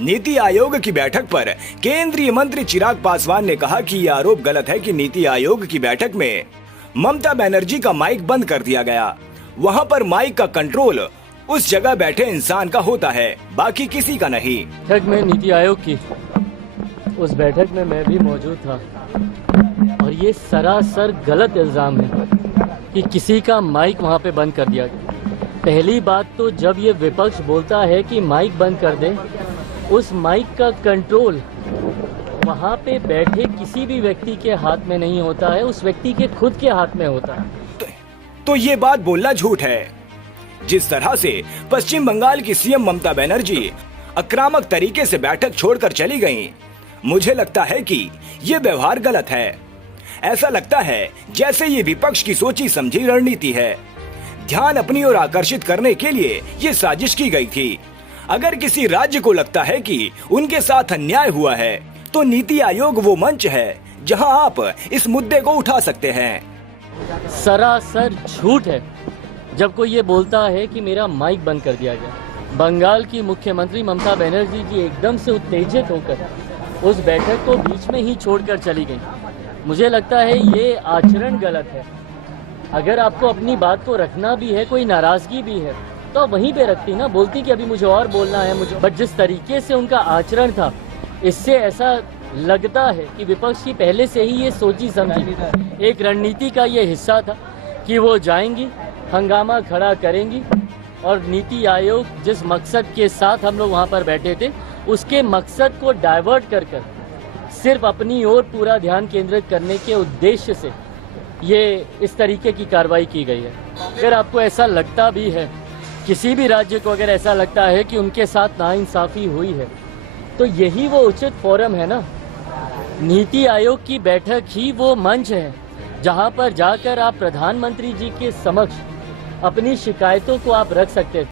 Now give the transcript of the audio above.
नीति आयोग की बैठक पर केंद्रीय मंत्री चिराग पासवान ने कहा कि यह आरोप गलत है कि नीति आयोग की बैठक में ममता बनर्जी का माइक बंद कर दिया गया। वहां पर माइक का कंट्रोल उस जगह बैठे इंसान का होता है, बाकी किसी का नहीं। बैठक में नीति आयोग की उस बैठक में मैं भी मौजूद था और ये सरासर गलत इल्जाम है कि किसी का माइक वहां पे बंद कर दिया गया। पहली बात तो जब ये विपक्ष बोलता है कि माइक बंद कर दें, उस माइक का कंट्रोल वहाँ पे बैठे किसी भी व्यक्ति के हाथ में नहीं होता है, उस व्यक्ति के खुद के हाथ में होता है। तो ये बात बोलना झूठ है। जिस तरह से पश्चिम बंगाल की सीएम ममता बनर्जी आक्रामक तरीके से बैठक छोड़कर चली गईं, मुझे लगता है कि ये व्यवहार गलत है। ऐसा लगता है जैसे ये विपक्ष की सोची समझी रणनीति है। ध्यान अपनी ओर आकर्षित करने के लिए ये साजिश की गई थी। अगर किसी राज्य को लगता है कि उनके साथ अन्याय हुआ है, तो नीति आयोग वो मंच है जहां आप इस मुद्दे को उठा सकते हैं। सरासर झूठ है जब कोई ये बोलता है कि मेरा माइक बंद कर दिया गया। बंगाल की मुख्यमंत्री ममता बनर्जी जी एकदम से उत्तेजित होकर उस बैठक को बीच में ही छोड़कर चली गई। मुझे लगता है ये आचरण गलत है। अगर आपको अपनी बात को रखना भी है, कोई नाराजगी भी है, तो वहीं पे रखती ना, बोलती कि अभी मुझे और बोलना है मुझे। बट जिस तरीके से उनका आचरण था, इससे ऐसा लगता है कि विपक्ष की पहले से ही ये सोची समझी एक रणनीति का ये हिस्सा था कि वो जाएंगी, हंगामा खड़ा करेंगी और नीति आयोग जिस मकसद के साथ हम लोग वहाँ पर बैठे थे, उसके मकसद को डाइवर्ट कर सिर्फ अपनी ओर पूरा ध्यान केंद्रित करने के उद्देश्य से ये इस तरीके की कार्रवाई की गई है। अगर आपको ऐसा लगता भी है, किसी भी राज्य को अगर ऐसा लगता है कि उनके साथ नाइंसाफी हुई है, तो यही वो उचित फोरम है ना। नीति आयोग की बैठक ही वो मंच है जहां पर जाकर आप प्रधानमंत्री जी के समक्ष अपनी शिकायतों को आप रख सकते हैं।